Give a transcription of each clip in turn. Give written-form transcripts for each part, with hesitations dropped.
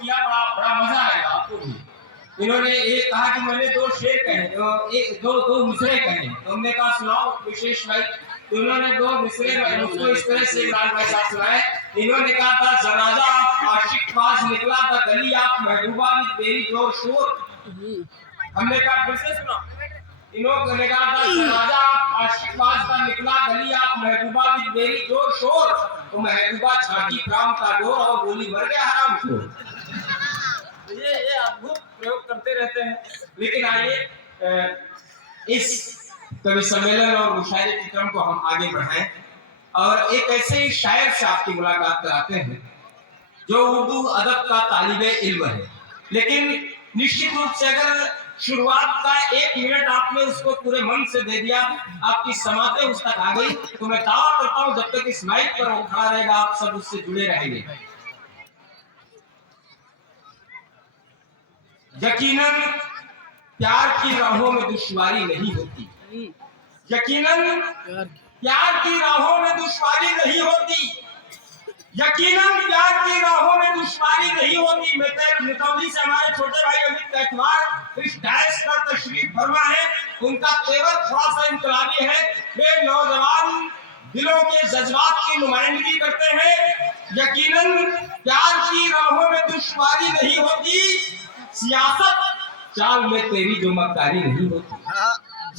किया, बड़ा बड़ा मजा आएगा आपको भी। इन्होंने ये कहा कि मैंने दो शेर कहे, दो मिसरे कहे, तो हमने कहा सुनाओ विशेष भाई। तो इन्होंने दो मिसरे मुझको इस तरह से इमरान भाई साहब सुनाए। इन्होंने कहा था जनाजा आशिक बाज निकला था गली आप महबूबा की तेरी जोर शोर। हमने कहा फिर से सुना। इन्होंने कहा था जनाजा आशिक बाज का निकला गली आप महबूबा की तेरी जोर शोर, तो महबूबा झांकी प्राम का डोर और बोली मर गया हराम खोर। ये अद्भुत प्रयोग करते रहते हैं। लेकिन आइए इस कवि सम्मेलन और मुशायरे के क्रम को हम आगे बढ़ाएं और एक ऐसे शायर से आपकी मुलाकात कराते हैं जो उर्दू अदब का तालिबे इल्म है। लेकिन निश्चित रूप से अगर शुरुआत का 1 मिनट आपने उसको पूरे मन से दे दिया, आपकी समातें उस तक आ गई, तो मैं दावा करता हूं जब तक इस माइक पर वो खड़ा रहेगा आप सब उससे जुड़े रहेंगे। यकीनन प्यार की राहों में दुश्वारी नहीं होती, यकीनन प्यार की राहों में दुश्वारी नहीं होती, यकीनन प्यार की राहों में दुश्वारी नहीं होती। मितौली से हमारे छोटे भाई अमित कैथवार इस डैश पर तशरीफ फरमा है। उनका तेवर थोड़ा सा इनकलाबी है। वे नौजवान दिलों के जज्बात की नुमाइंदगी करते हैं। यकीनन प्यार की राहों में दुश्वारी नहीं होती, सियासत चाल में तेरी जो मक्कारी नहीं होती।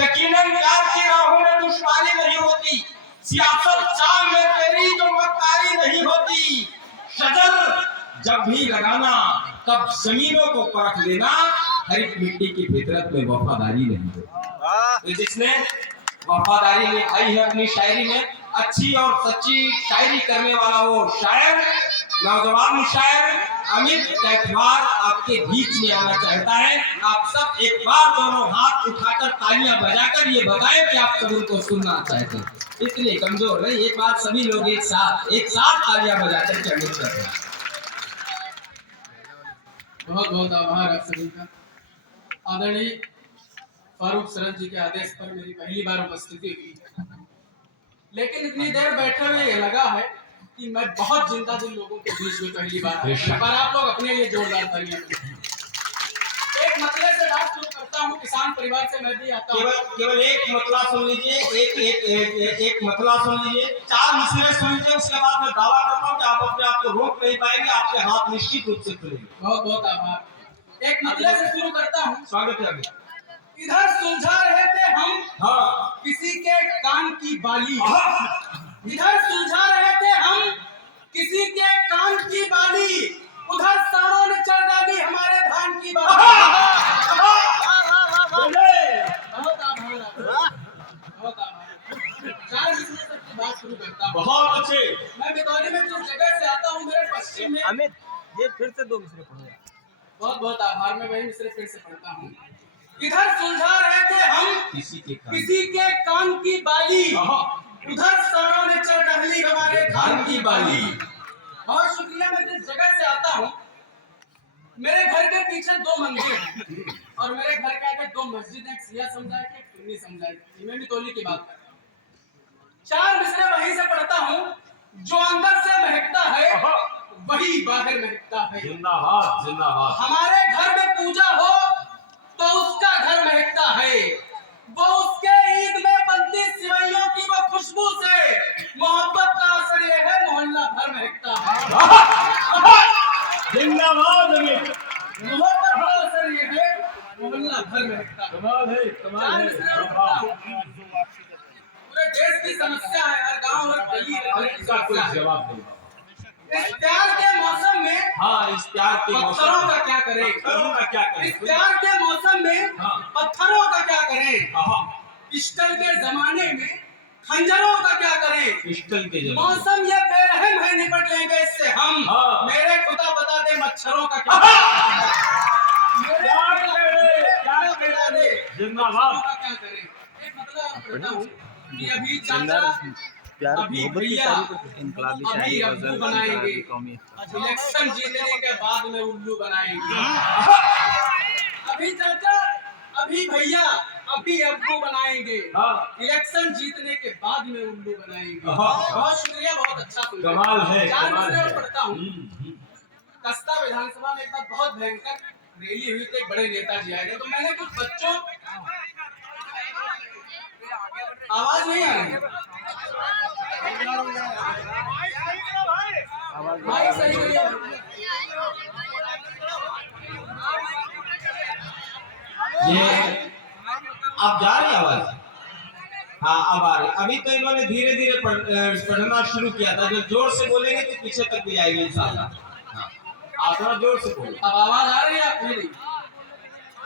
यकीनन प्यार की राहों में दुश्वारी नहीं होती, सियासत चाल में तेरी जो मक्कारी नहीं होती। शजर जब भी लगाना तब जमीनों को परख लेना, हर मिट्टी की फितरत में वफादारी नहीं होती। तो जिसने वफादारी निभाई है अपनी शायरी में, अच्छी और सच्ची शायरी करने वाला वो शायर, नौजवान शायर अमित कैथवार आपके बीच में आना चाहता है। आप सब एक बार दोनों हाथ उठाकर तालियां बजाकर ये बताएं कि आप सब उनको सुनना चाहते हैं। इसलिए कमजोर नहीं, एक बार सभी लोग एक साथ तालियां बजाकर चरणों करते हैं। बहुत बहुत आभार आप सभी का। आदरणीय फारूक सरद जी के आदेश पर मेरी पहली बार उपस्थिति हुई, लेकिन इतनी देर बैठे हुए ये लगा है कि मैं बहुत जिंदा दिल लोगों के बीच में पहली बार आया। पर आप लोग अपने लिए जोरदार तालियां बजाएं। एक मतले से बात शुरू करता हूँ। किसान परिवार से मैं भी आता हूँ। केवल एक मतला सुन लीजिए, एक मतला सुन लीजिए, 4 मिसरे सुन लीजिए, उसके बाद मैं दावा करता हूँ कि आप अपने आप को रोक नहीं पाएंगे, आपके हाथ निश्चित रूप से खुलेंगे। बहुत बहुत आभार। एक मतले से शुरू करता हूँ। स्वागत है। इधर सुलझा रहे थे हम, हाँ, किसी के कान की बाली। इधर सुलझा रहे थे हम, किसी के कान की बाली, उधर सांडों ने चढ़ डाली हमारे धान की बाली। बहुत आभार, बहुत आभार। 4 मिसरे से बात शुरू करता हूँ। बहुत अच्छे। मैं बितौली में जिस जगह से आता हूँ, मेरे पश्चिम में। अमित ये फिर से 2 मिसरे पढ़ो। बहुत बहुत आभार। मैं वही मिसरे फिर से पढ़ता हूँ। इधर सुलझा रहे थे हम, किसी के कान की बाली, उधर सांडों ने चढ़ डाली हमारे धान की बाली। बहुत शुक्रिया। मैं जिस जगह से आता हूँ, मेरे घर के पीछे 2 मंदिर हैं और मेरे घर के आगे 2 मस्जिद हैं, एक शिया समुदाय की, एक सुन्नी समुदाय की। मैं बितौली की बात कर रहा हूँ। 4 मिसरे वहीं से पढ़ता हूँ। जो अंदर से महकता है वही बाहर महकता है। जिंदाबाद जिंदाबाद। हमारे घर में पूजा हो तो उसका घर महकता है, वो उसके ईद में बनती सिवैयों की वो खुशबू से मोहब्बत का असर ये है, मोहल्ला भर महकता है। जिंदाबाद। मोहब्बत का असर ये है, मोहल्ला भर महकता है। कमाल है, कमाल है। पूरे देश की समस्या है, हर गांव और गली इसका कोई जवाब नहीं। इस प्यार के मौसम में, हाँ, इस प्यार के पत्थरों का क्या करें, पत्थरों का क्या करें। इस प्यार के मौसम में पत्थरों का क्या करें, पिस्टल के जमाने में खंजरों का क्या करें। पिस्टल के जमाने मौसम ये बेरहम है, निपट लेंगे इससे हम। मेरे खुदा बता दे मच्छरों का क्या करें, जिंदाबाद का क्या करें। एक मतलब बताता हूँ कि अभी चाचा, प्यार अभी मोहब्बत की भैया, शायरी इनकलाबी शायरी अभी गजल बनाएंगे, कौमी इलेक्शन जीतने के बाद में उल्लू बनाएंगे। अभी चाचा, अभी भैया, अभी अब्बू बनाएंगे, इलेक्शन जीतने के बाद में उल्लू बनाएंगे। बहुत शुक्रिया, बहुत अच्छा। कमाल है। 4 मिसरे और पढ़ता हूँ। कस्ता विधानसभा में एक बार बहुत भयंकर रैली हुई थी, एक बड़े नेताजी आए थे, तो मैंने कुछ बच्चों, आवाज नहीं आ रही, माइक सही करिए। ये अब जा रही आवाज? हाँ अब आ रही। अभी तो इन्होंने धीरे धीरे पढ़ना शुरू किया था, जो जोर से बोलेंगे तो पीछे तक भी आएगी इंशाल्लाह। हाँ आप थोड़ा जोर से बोलो। अब आवाज आ रही है आप मेरी?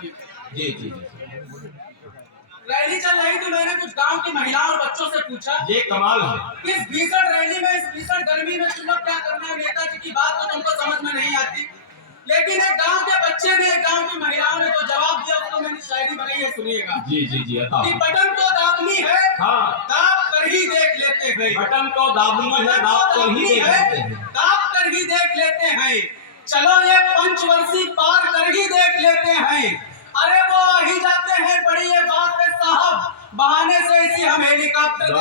जी जी जी। रैली चल रही थी, मैंने कुछ गांव की महिलाओं और बच्चों से पूछा, ये कमाल है। इस भीषण रैली में, इस भीषण गर्मी में तुम लोग क्या करना है? नेताजी की बात तो तुमको समझ में नहीं आती, लेकिन एक गांव के बच्चे ने, एक गांव की महिलाओं ने जो जवाब दिया उसको मैंने शायरी बनाई है, सुनिएगा। जी जी जी कि बटन तो दाबनी है, हाँ दाब कर ही देख लेते हैं। बटन तो दाबनी है, दाब कर ही देख लेते हैं। दाब कर ही देख लेते हैं। चलो ये पंचवर्षीय पार कर ही देख लेते हैं। अरे वो आ ही जाते हैं, बड़ी ये बात है साहब, बहाने से इसी हम हेलीकॉप्टर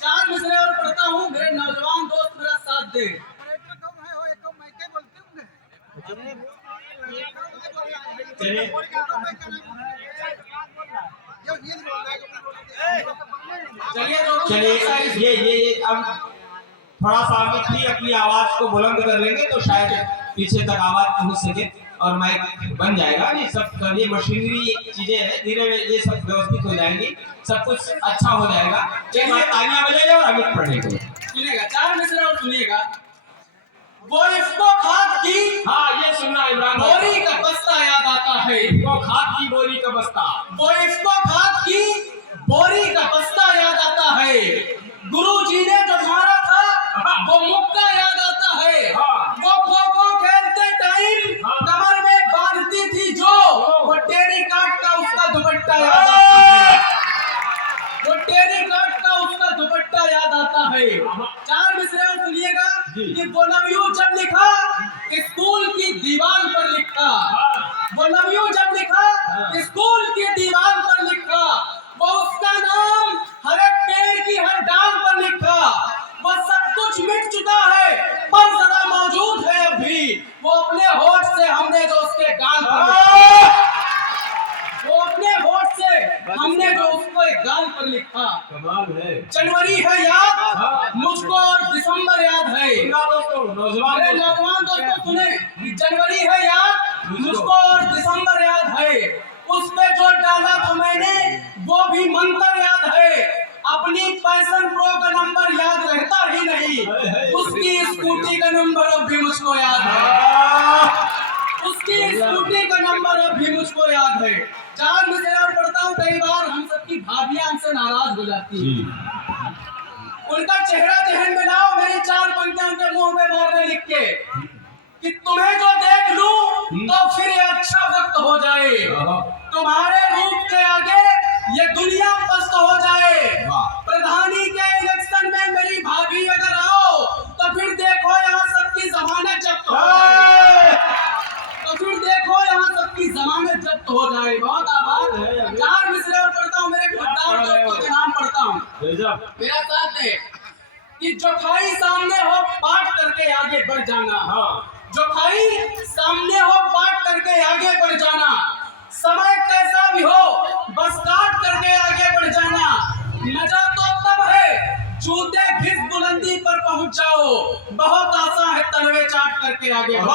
चार मिसरे और पढ़ता हूँ, मेरे नौजवान दोस्त मेरा साथ दे। चलिए ये अब थोड़ा सा मिट्टी अपनी आवाज को बुलंद कर लेंगे तो शायद पीछे तक आवाज पहुंच सके और माइक बन जाएगा। ये सब ये मशीनरी चीजें हैं, धीरे ये सब व्यवस्थित हो जाएंगी, सब कुछ अच्छा हो जाएगा। तालियां बजेगा और अमित पढ़ने को सुनिएगा, चार मिसरे और सुनिएगा। वो इसको खाद की, हाँ ये सुनना इमरान, बोरी का बस्ता याद आता है। वो खाद की बोरी का बस्ता, वो इसको खाद की बोरी का बस्ता याद आता है। गुरुजी ने जो मारा था वो मुक्का याद आता है। वो खो-खो खेलते टाइम कमर में बांधती थी जो, वो टेरी काट का उसका दुपट्टा याद आता है। वो टेरी काट का उसका दुपट्टा याद आता है। चार मिसरे और सुनिएगा कि वो नव्यू जब लिखा स्कूल की दीवार पर लिखा, वो नव्यू जब लिखा स्कूल की दीवार पर लिखा, वो उसका नाम हर एक पेड़ की हर डाल पर लिखा। वो सब कुछ मिट चुका है पर जरा मौजूद है अभी, वो अपने होठ से हमने जो उसके गाल पर लिखा, वो अपने होठ से हमने जो उसको एक गाल पर लिखा। कमाल है। जनवरी है याद मुझको और दिसंबर याद है। नौजवान दोस्तों सुने, जनवरी है याद मुझको और दिसंबर याद है। उस पे जो डाला था मैंने वो भी मंत्र याद है। अपनी पैशन प्रो का नंबर याद रहता ही नहीं, उसकी स्कूटी का नंबर अब भी मुझको याद है। उसकी स्कूटी का नंबर अब भी मुझको याद है। चार मिसरे और पढ़ता हूँ, कई बार हम सबकी भाभियां हमसे नाराज हो जाती है। उनका चेहरा जहन में लाओ, मेरी चार पंक्तियां उनके मुंह में मारने लिख के कि तुम्हें जो देख लूं तो फिर ये अच्छा वक्त हो जाए, तुम्हारे रूप के आगे ये दुनिया पस्त हो जाए। प्रधानी के इलेक्शन में मेरी भाभी अगर आओ तो फिर देखो यहाँ सबकी जमानत जब्त हो जाए, तो फिर देखो यहाँ सबकी जमानत जब्त हो जाए। बहुत आभार। चार मिसरे और पढ़ता हूँ, मेरे गद्दार दोस्तों के नाम पढ़ता हूँ, मेरा साथ दे। कि जो खाई सामने हो पाट करके आगे बढ़ जाना, जो खाई सामने हो पाट करके आगे बढ़ जाना, समय कैसा भी हो बस काट करके आगे बढ़ जाना। मजा तो तब है जूते घिस बुलंदी पर पहुंच जाओ, बहुत आसान है तलवे चाट करके आगे बढ़,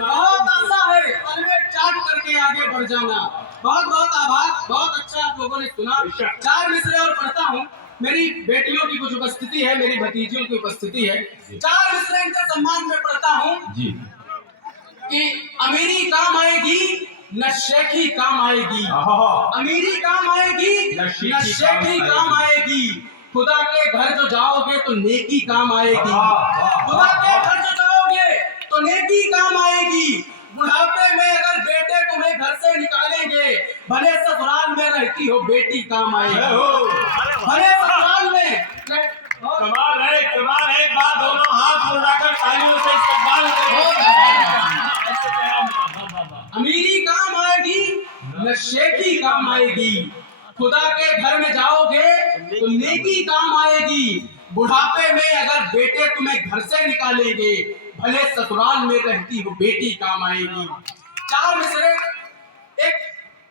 बहुत आसान है तलवे चाट करके आगे बढ़ जाना। बहुत बहुत आभार, बहुत अच्छा आप लोगों ने सुना। चार मिसरे और पढ़ता हूँ, मेरी बेटियों की कुछ उपस्थिति है, मेरी भतीजियों की उपस्थिति है। चार मिसरे इनके सम्मान में पढ़ता हूँ कि अमीरी काम आएगी न शेखी काम आएगी, अमीरी काम आएगी न शेखी काम आएगी। खुदा के घर जो जाओगे तो नेकी काम आएगी, खुदा के घर जो जाओगे तो नेकी काम आएगी। बुढ़ापे में अगर बेटे तुम्हें घर से निकालेंगे, भले ससुराल में रहती हो बेटी काम आएगी, भले ससुराल में। कमाल है, कमाल है। एक बार दोनों हाथ उठाकर तालियों से इस्तकबाल करें। अमीरी काम आएगी न शेखी काम आएगी, खुदा के घर में जाओगे तो नेकी काम आएगी। बुढ़ापे में अगर बेटे तुम्हें घर से निकालेंगे, भले ससुराल में रहती हो बेटी काम आएगी। चार मिसरे एक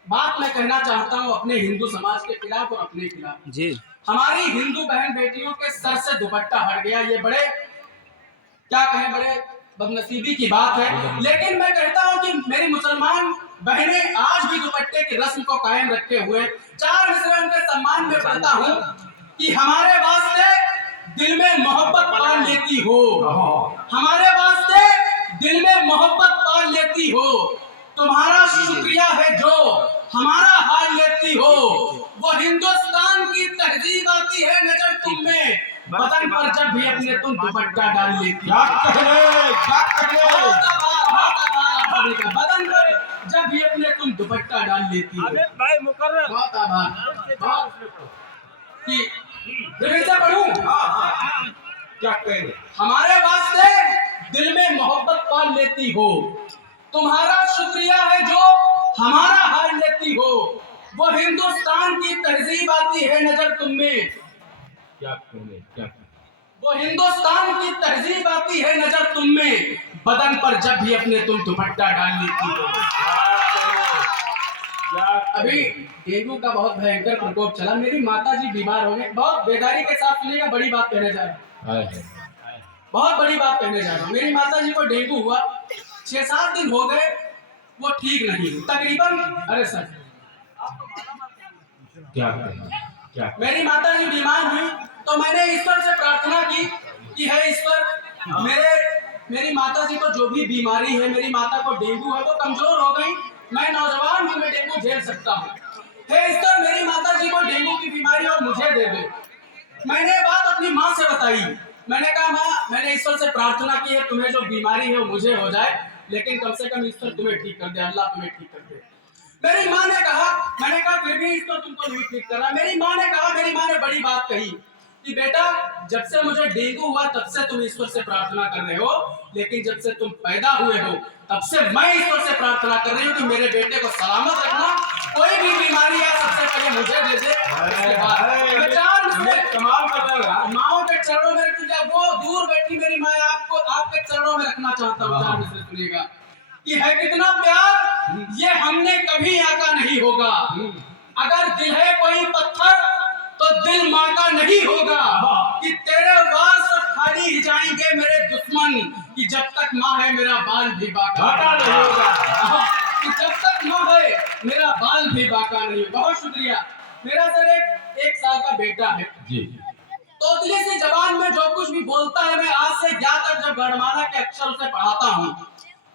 बात मैं कहना चाहता हूँ अपने हिंदू समाज के खिलाफ और अपने खिलाफ। जी हमारी हिंदू बहन बेटियों के सर से दुपट्टा हट गया, ये बड़े क्या कहें, बड़े बदनसीबी की बात है। लेकिन मैं कहता हूं कि मेरी मुसलमान बहनें आज भी दुपट्टे की रस्म को कायम रखे हुए। चार मिसरे उनके सम्मान में पढ़ता हूं कि हमारे वास्ते दिल में मोहब्बत पाल लेती हो, हमारे वास्ते दिल में मोहब्बत पाल लेती हो, तुम्हारा शुक्रिया है जो हमारा हाल लेती हो। वो हिंदुस्तान की तहजीब आती है नजर तुम में, बदन पर जब भी अपने तुम दुपट्टा डाल लेती हो। बदन पर जब भी अपने तुम दुपट्टा डाल लेती हो। भाई मुकर्रर बहुत आभार। कि फिर से पढ़ूं? क्या कहेंगे? हमारे वास्ते दिल में मोहब्बत पाल लेती हो, तुम्हारा शुक्रिया है जो हमारा हाल लेती हो। वो हिंदुस्तान की तहजीब आती है नजर तुम में, क्या कहेंगे? क्या कहेंगे? वो हिंदुस्तान की तहजीब आती है नजर तुम में, बदन पर जब भी अपने तुम दुपट्टा डाल लेती हो। अभी डेंगू का बहुत भयंकर प्रकोप चला, मेरी माता जी बीमार हो गए। बहुत बेदारी के साथ सुनिएगा, बड़ी बात कहने जा रहा हूँ, बहुत बड़ी बात कहने जा रहा हूँ। मेरी माता जी को डेंगू हुआ, 6-7 दिन हो गए, वो ठीक नहीं तकरीबन। अरे सर क्या कहेंगे? क्या मेरी माता जी बीमार हुई तो मैंने ईश्वर से प्रार्थना की कि हे ईश्वर, मेरी माता जी को जो भी बीमारी है, मेरी माता को डेंगू है, वो कमजोर हो गई, मैं नौजवान हूँ, मैं डेंगू झेल सकता हूँ। हे ईश्वर, मेरी माता जी को डेंगू की बीमारी और मुझे दे दे। मैंने बात अपनी माँ से बताई, मैंने कहा माँ, मैंने ईश्वर से प्रार्थना की है तुम्हें जो बीमारी है वो मुझे हो जाए, लेकिन कम से कम ईश्वर तुम्हें ठीक कर दे, अल्लाह तुम्हें ठीक कर दे। मेरी माँ ने कहा, मैंने कहा फिर भी ईश्वर तुमको नहीं ठीक कर रहा। मेरी माँ ने कहा, मेरी माँ ने बड़ी बात कही कि बेटा, जब से मुझे डेंगू हुआ तब से तुम ईश्वर से प्रार्थना कर रहे हो, लेकिन जब से तुम पैदा हुए हो तब से मैं ईश्वर से प्रार्थना कर रही हूँ कि मेरे बेटे को सलामत रखना, कोई भी बीमारी है सबसे पहले मुझे दे दे। कमाल कर माओ के चरणों में रखी, वो दूर बैठी मेरी माँ, आपको आपके चरणों में रखना चाहता हूँ। चार मिसरे सुनिएगा कि है कितना प्यार ये हमने कभी आका नहीं होगा। अगर दिल है कोई पत्थर तो दिल माँ का नहीं होगा। कि तेरे वार सब खाली ही जाएंगे मेरे दुश्मन, कि जब तक माँ है मेरा बाल भी बाका नहीं होगा। कि जब तक माँ है मेरा बाल भी बाका नहीं होगा। बहुत शुक्रिया। मेरा सर एक साल का बेटा है जी। तोतले से जबान में जो कुछ भी बोलता है, मैं आज से ज्ञात तक जब वर्णमाला के अक्षर उसे पढ़ाता हूँ,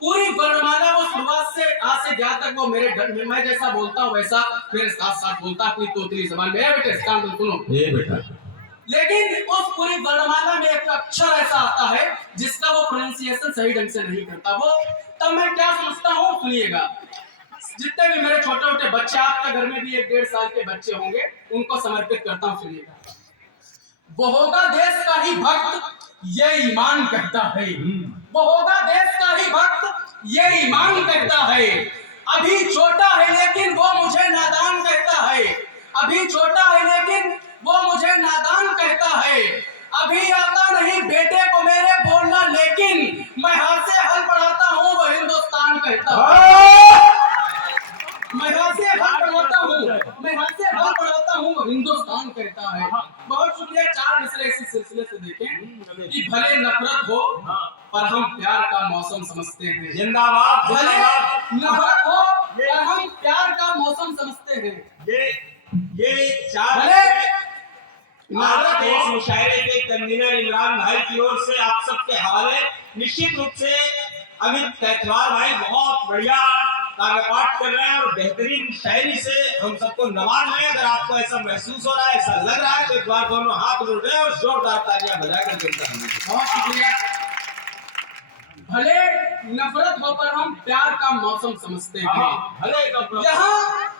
पूरी वर्णमाला वो शुरुआत से आज से ज्ञात तक वो मेरे मैं जैसा बोलता हूँ वैसा मेरे साथ साथ बोलता, अपनी तोतली जबान में। बेटे कान तो सुनो, ये बेटा, लेकिन उस पूरी वर्णमाला में एक अक्षर ऐसा आता है जिसका वो प्रोनाउंसिएशन सही ढंग से नहीं करता। वो तब मैं क्या सोचता हूँ, सुनिएगा। जितने भी मेरे छोटे छोटे बच्चे, आपके घर में भी 1-1.5 साल के बच्चे होंगे, उनको समर्पित करता हूँ, सुनिएगा। वो होगा देश का ही भक्त ये ईमान कहता है, वो होगा देश का ही भक्त ये ईमान कहता है। अभी छोटा है लेकिन वो मुझे नादान कहता है, अभी छोटा है लेकिन वो मुझे नादान कहता है। अभी आता नहीं बेटे को मेरे बोलना, लेकिन मैं हाथ से हल पढ़ाता हूँ वो हिंदुस्तान कहता है। मैं हाथ से हल पढ़ाता हूँ, मैं हाथ से हल पढ़ाता हूँ वो हिंदुस्तान कहता है। बहुत शुक्रिया। 4 मिसरे इसी सिलसिले से देखें कि भले नफरत हो पर हम प्यार का मौसम समझते हैं। जिंदाबाद। भले नफरत हो पर हम प्यार का मौसम समझते हैं। ये 4 नफरत हो। मुशायरे के कन्वीनर इमरान भाई की ओर से आप सबके हवाले निश्चित रूप से अमित कैथवार भाई बहुत बढ़िया काव्यपाठ कर रहे हैं और बेहतरीन शायरी से हम सबको नवाज रहे हैं। अगर आपको ऐसा महसूस हो रहा है, ऐसा लग रहा है, तो एक बार दोनों हाथ जोड़ रहे हैं और जोरदार तालियां बजाकर चलता है। बहुत शुक्रिया। भले नफरत हो पर हम प्यार का मौसम समझते हैं। भले यहाँ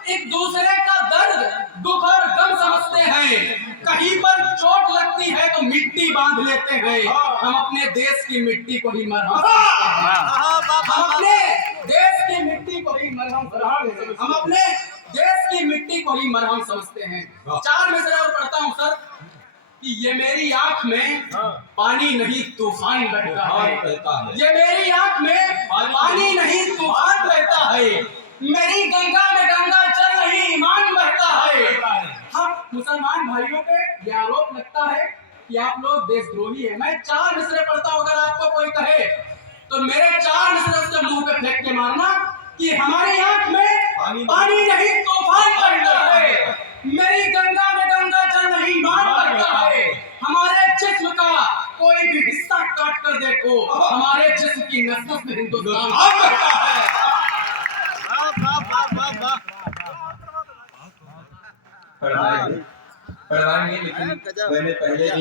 एक दूसरे का दर्द दुख और गम समझते हैं। कहीं पर चोट लगती है तो मिट्टी बांध लेते हैं। हम अपने देश की मिट्टी को ही मरहम समझते हैं। हम अपने देश की मिट्टी को ही मरहम समझते हैं। हम अपने देश की मिट्टी को ही मरहम समझते हैं। 4 मिसरे और पढ़ता हूँ सर कि ये मेरी आंख में पानी नहीं तूफान बहता है, ये मेरी आंख में पानी नहीं तूफान बहता है, मेरी गंगा में गंगा चल रही ईमान बहता है। हम मुसलमान भाइयों पे ये आरोप लगता है कि आप लोग देशद्रोही हैं। मैं 4 मिसरे पढ़ता हूँ, अगर आपको कोई कहे तो मेरे 4 मिसरे उसके मुंह पे फेंक के मारना कि हमारी आंख में पानी नहीं तूफान बहता है, मेरी गंगा में गंगा चल रही ईमान बहता है। हमारे जिस्म का कोई भी हिस्सा काट कर देखो, हमारे जिस्म की नस-नस में हिंदुस्तान बहता है। पढ़वाएंगे, लेकिन मैंने पहले